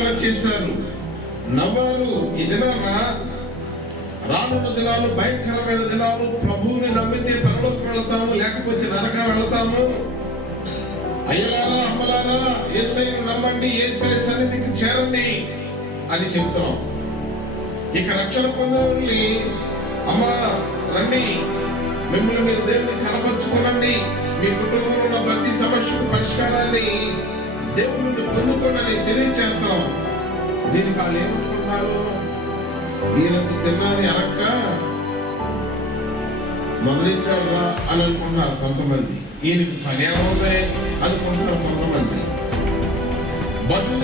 చేశారు, నవ్వారు. ఈ దినాన రానున్న దినాలు భయంకరమైన దినాలు. ప్రభువుని నమ్మితే పరలోకి వెళతాము, లేకపోతే నరక వెళతాము. అయ్యలారా అమ్మలారా, యేసయ్యను నమ్మండి, యేసయ్య సన్నిధికి చేరండి అని చెబుతాం. ఇక రక్షణ పొందని అమ్మా రండి, మిమ్మల్ని మీరు దేవుని కనపరుచుకోనండి, మీ కుటుంబంలో ఉన్న ప్రతి సమస్యకు పరిష్కారాన్ని దేవుని పొందుకోనని తెలియచేస్తాం. దీనికి వాళ్ళు ఏమనుకుంటున్నారు? ఈయనకు తిన్నాని అనక మొదలెట్టాడుగా అని అనుకుంటున్నారు కొంతమంది. ఈయనకి పని ఏమవుతాయి అనుకుంటున్నారు కొంతమంది. బదులు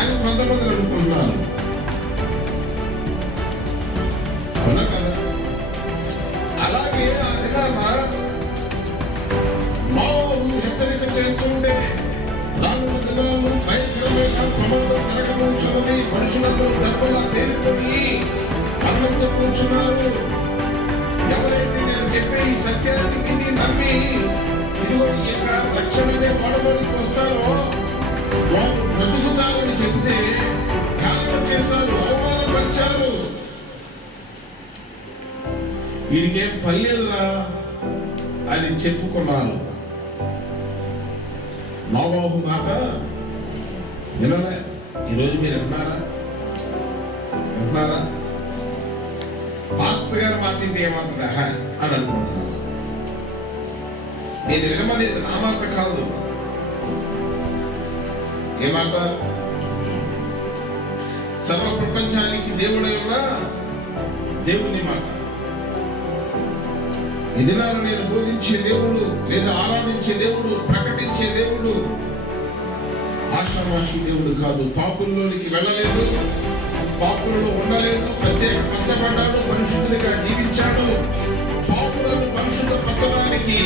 అని కొంతమంది అనుకుంటున్నారు. అవునా కదా? అలాగే ఆ దినాన నోవహు హెచ్చరిక చేస్తుంటే రానున్న దినాలు భయంకరమైన ప్రమాదం జరగబోతున్నది. మనుషులందరూ డబ్బులా తేలిపోయి అన్నంతో కూర్చున్నారు. ఎవరైతే నేను చెప్పే ఈ సత్యానికి నమ్మి ఇదిగో ఈ యొక్క రక్షణనే పడవలకు వస్తారో వారు బ్రతుకుతారని చెప్తే త్యాగం చేశారు, అవమానపరిచారు. వీడికేం పర్లేదురా అని చెప్పుకున్నారు. నోవహు మాట వినలే. ఈరోజు మీరు వింటున్నారా? పాస్టర్ గారి మాట ఇంటి ఏమంటుందా అని అనుకుంటున్నారు. నేను వినమనేది నా మాట కాదు. ఏమాట? సర్వ ప్రపంచానికి దేవుడు ఉన్న దేవుని మాట. ఈ దినాలు నేను బోధించే దేవుడు, లేదా ఆరాధించే దేవుడు, ప్రకటించే దేవుడు ఆషామాషి దేవుడు కాదు. పాపుల్లోనికి వెళ్ళలేదు, పాపులలో ఉండలేదు, ప్రత్యేక పంచబడ్డాడు, పరిశుద్ధుడిగా జీవించాడు. పాపులను పరిశుద్ధ పట్టడానికి